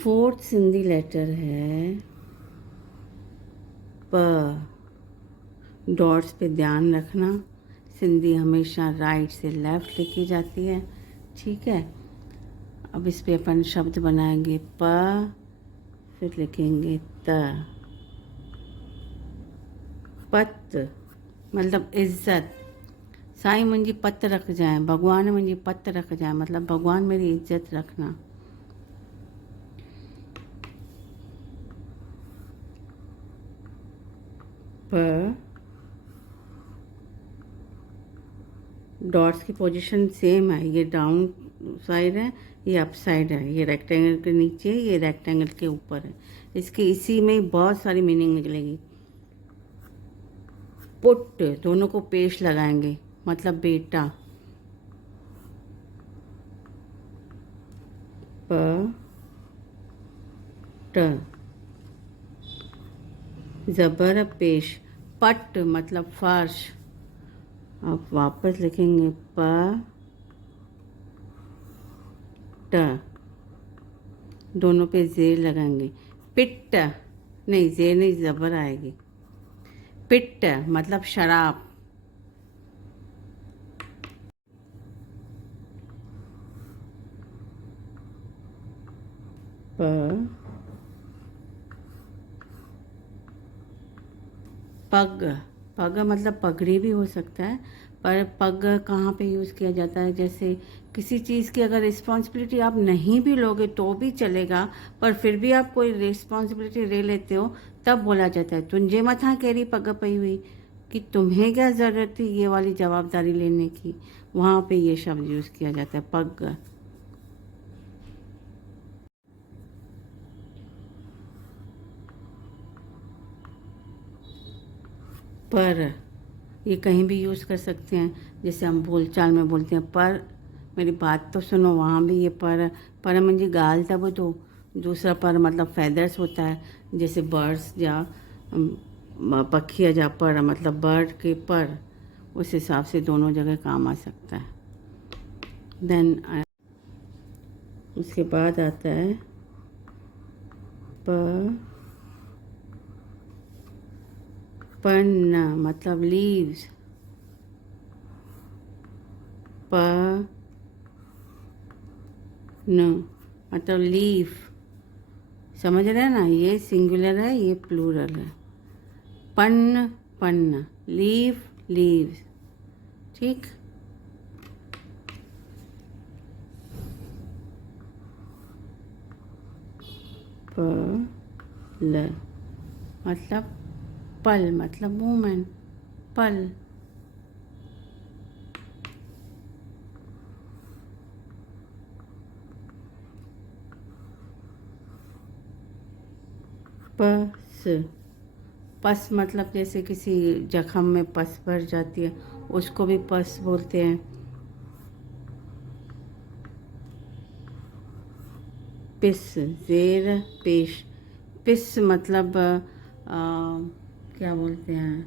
Fourth Sindhi letter है प। Dots पे ध्यान रखना, सिंधी हमेशा राइट से लेफ्ट लिखी जाती है, ठीक है। अब इस पे अपन शब्द बनाएंगे प, फिर लिखेंगे त। पत मतलब इज्जत। साईं मुंहिंजी पत रख जाए, भगवान मुंहिंजी पत रख जाए मतलब भगवान मेरी इज्जत रखना। प, डॉट्स की पोजीशन सेम है, ये डाउन साइड है, ये अप साइड है, ये रेक्टेंगल के नीचे, ये रेक्टेंगल के ऊपर है। इसके इसी में बहुत सारी मीनिंग निकलेगी। पुट, दोनों को पेश लगाएंगे मतलब बेटा। प ट, जबर पेश। पट मतलब फर्श। अब वापस लिखेंगे प ट, दोनों पे जेर लगाएंगे। पिट्ट नहीं, जेर नहीं, जबर आएगी। पिट्ट मतलब शराब। पग, पग मतलब पगड़ी भी हो सकता है, पर पग कहाँ पे यूज़ किया जाता है, जैसे किसी चीज़ की अगर रिस्पॉन्सिबिलिटी आप नहीं भी लोगे तो भी चलेगा, पर फिर भी आप कोई रिस्पॉन्सिबिलिटी ले लेते हो तब बोला जाता है तुंहिंजे मथां कहिड़ी पग पई हुई, कि तुम्हें क्या ज़रूरत थी ये वाली जवाबदारी लेने की। वहाँ पे ये शब्द यूज़ किया जाता है पग। पर ये कहीं भी यूज़ कर सकते हैं, जैसे हम बोलचाल में बोलते हैं पर मेरी बात तो सुनो, वहाँ भी ये पर मुंहिंजी ॻाल्हि त ॿुधो। दूसरा पर मतलब फेदर्स होता है, जैसे बर्ड्स जा पखिया जा पर मतलब बर्ड के पर, उस हिसाब से दोनों जगह काम आ सकता है। देन उसके बाद आता है पन्न मतलब लीव्स। प न मतलब लीफ। समझ रहे हैं ना, ये सिंगुलर है, ये प्लूरल है। पन्न पन्न, लीफ लीव्स, ठीक। पल मतलब पल मतलब मूवमेंट, पल। पस, पस मतलब जैसे किसी जख्म में पस भर जाती है, उसको भी पस बोलते हैं। पिस, जेर पेश। पिस मतलब क्या बोलते हैं,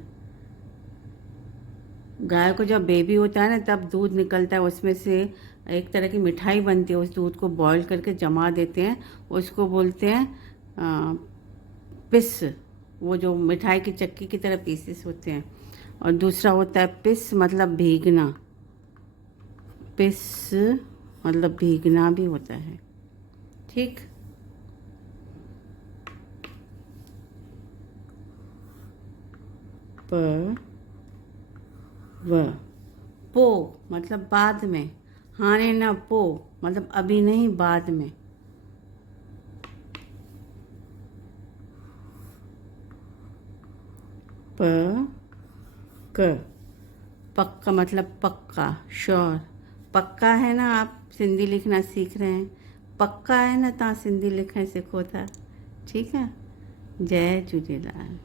गाय को जब बेबी होता है ना तब दूध निकलता है, उसमें से एक तरह की मिठाई बनती है, उस दूध को बॉईल करके जमा देते हैं, उसको बोलते हैं पिस। वो जो मिठाई की चक्की की तरह पीसेस होते हैं। और दूसरा होता है पिस मतलब भीगना। पिस मतलब भीगना भी होता है, ठीक। प व, पो मतलब बाद में, हाने न पो मतलब अभी नहीं बाद में। प क, पक्का मतलब पक्का, श्योर। पक्का है ना, आप सिंधी लिखना सीख रहे हैं, पक्का है ना तव्हां सिंधी लिखणु सिखो था, ठीक है। जय झूलेलाल।